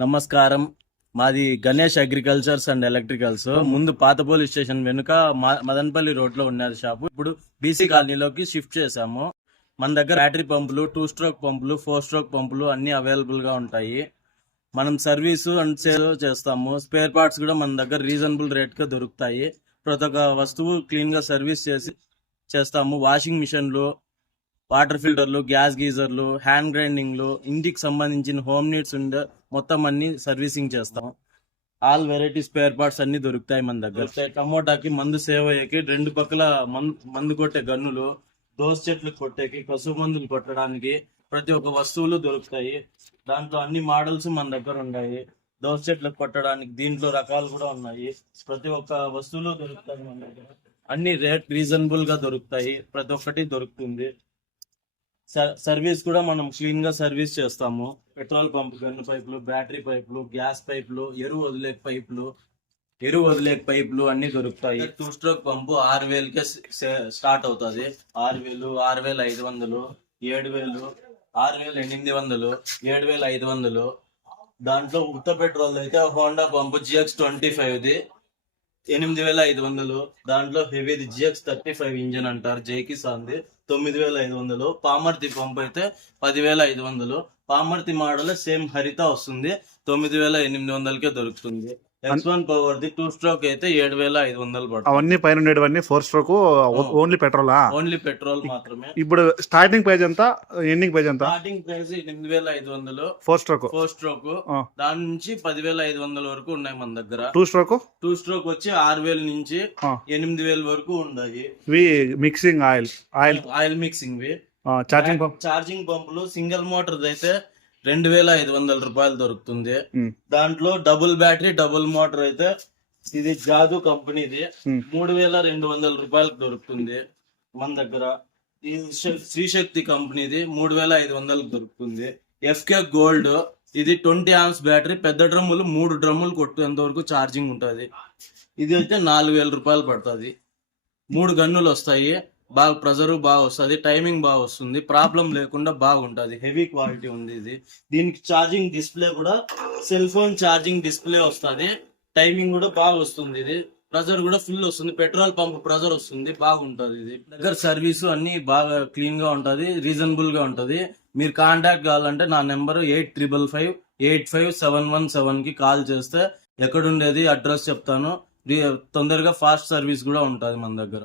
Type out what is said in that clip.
నమస్కారం. మాది Ganesh agricultures and electricals. ముందు పాత పోలీస్ స్టేషన్ వెనుక మా- మదనపల్లి రోడ్లో ఉన్నది షాపు. ఇప్పుడు బీసీ కాలనీలోకి షిఫ్ట్ చేశాము. మన దగ్గర బ్యాటరీ పంపులు టూ స్ట్రోక్ పంపులు ఫోర్ స్ట్రోక్ పంపులు అన్ని అవైలబుల్గా ఉంటాయి. మనం సర్వీస్ అండ్ సేల్ చేస్తాము. స్పేర్ పార్ట్స్ కూడా మన దగ్గర రీజనబుల్ రేట్గా దొరుకుతాయి. ప్రతి ఒక్క వస్తువు క్లీన్గా సర్వీస్ చేసి చేస్తాము. వాషింగ్ మిషన్లు వాటర్ ఫిల్టర్లు గ్యాస్ గీజర్లు హ్యాండ్ గ్రైండింగ్లు ఇంటికి సంబంధించిన హోమ్ నీడ్స్ ఉండే మొత్తం అన్ని సర్వీసింగ్ చేస్తాం. ఆల్ వెరైటీ స్పేర్ పార్ట్స్ అన్ని దొరుకుతాయి మన దగ్గర. టమోటాకి మందు సేవ్ అయ్యేకి రెండు పక్కల మందు మందు కొట్టే గన్నులు దోస చెట్లు కొట్టేకి కసువు మందులు కొట్టడానికి ప్రతి ఒక్క వస్తువులు దొరుకుతాయి. దాంట్లో అన్ని మోడల్స్ మన దగ్గర ఉన్నాయి దోస చెట్లకు కొట్టడానికి దీంట్లో రకాలు కూడా ఉన్నాయి. ప్రతి ఒక్క వస్తువులు దొరుకుతాయి మన దగ్గర. అన్ని రేట్ రీజనబుల్గా దొరుకుతాయి. ప్రతి ఒక్కటి దొరుకుతుంది. సర్వీస్ కూడా మనం క్లీన్గా సర్వీస్ చేస్తాము. పెట్రోల్ పంప్ గన్ను పైపులు బ్యాటరీ పైపులు గ్యాస్ పైపులు ఎరువు వదిలేక పైపులు ఎరువు వదిలేక పైపులు అన్ని దొరుకుతాయి. టూ స్ట్రోక్ పంపు ఆరు వేలకే స్టార్ట్ అవుతుంది. ఆరు వేలు ఆరు వేల ఐదు వందలు ఏడు వేలు ఆరు వేల ఎనిమిది వందలు ఏడు వేల ఐదు వందలు. దాంట్లో ఉత్త పెట్రోల్ అయితే Honda pump GX twenty five the ఎనిమిది వేల ఐదు వందలు. దాంట్లో హెవీది జిఎక్స్ థర్టీ ఫైవ్ ఇంజన్ అంటారు జైకిసాన్ది తొమ్మిది వేల ఐదు వందలు. పామర్తి పంప్ అయితే పదివేల ఐదు వందలు. పామర్తి మోడల్ సేమ్ హరిత వస్తుంది. తొమ్మిది వేల ఎనిమిది వందలకే దొరుకుతుంది. ఎక్స్ వన్ పవర్ ది టూ స్ట్రోక్ అయితే ఏడు వేల ఐదు వందలు పడుతుంది. అవన్నీ పైన ఉండేటివన్నీ ఫోర్ స్ట్రోక్ ఓన్లీ పెట్రోలా ఓన్లీ పెట్రోల్ మాత్రమే. ఇప్పుడు స్టార్టింగ్ ప్రైస్ ఎంత? ఎండింగ్ ప్రైస్ ఎంత? స్టార్టింగ్ ప్రైస్ ఎనిమిది వేల ఐదు వందలు. ఫోర్ స్ట్రోక్ ఫోర్ స్ట్రోక్ దాని నుంచి పదివేల ఐదు వందల వరకు ఉన్నాయి మన దగ్గర. టూ స్ట్రోక్ టూ స్ట్రోక్ వచ్చి ఆరు వేల నుంచి ఆ. ఎనిమిది వేల వరకు ఉన్నాయి. ఇవి mixing oil oil oil mixing వి ఛార్జింగ్ పంప్ ఛార్జింగ్ పంపులు సింగిల్ మోటార్ అయితే రెండు వేల ఐదు వందల రూపాయలు దొరుకుతుంది. దాంట్లో డబుల్ బ్యాటరీ డబుల్ మోటార్ అయితే ఇది జాదు కంపెనీది. మూడు వేల రెండు వందల రూపాయలకు దొరుకుతుంది మన దగ్గర. శ్రీశక్తి కంపెనీది మూడు వేల ఐదు వందలకు దొరుకుతుంది. ఎఫ్కే గోల్డ్ ఇది ట్వంటీ ఆమ్స్ బ్యాటరీ పెద్ద డ్రమ్ములు మూడు డ్రమ్ములు కొట్టేంత వరకు ఛార్జింగ్ ఉంటుంది. ఇది అయితే నాలుగు వేల రూపాయలు పడుతుంది. మూడు గన్నులు వస్తాయి. బాగా ప్రెజర్ బాగా వస్తుంది టైమింగ్ బాగా వస్తుంది ప్రాబ్లం లేకుండా బాగుంటుంది. హెవీ క్వాలిటీ ఉంది ఇది. దీనికి ఛార్జింగ్ డిస్ప్లే కూడా సెల్ ఫోన్ ఛార్జింగ్ డిస్ప్లే వస్తుంది. టైమింగ్ కూడా బాగా వస్తుంది ఇది. ప్రెజర్ కూడా ఫుల్ వస్తుంది. పెట్రోల్ పంప్ ప్రెజర్ వస్తుంది బాగుంటుంది ఇది. దగ్గర సర్వీస్ అన్ని బాగా క్లీన్గా ఉంటది రీజనబుల్గా ఉంటుంది. మీరు కాంటాక్ట్ కావాలంటే నా number eight triple five eight five seven one సెవెన్కి కాల్ చేస్తే ఎక్కడుండేది అడ్రస్ చెప్తాను. తొందరగా ఫాస్ట్ సర్వీస్ కూడా ఉంటుంది మన దగ్గర.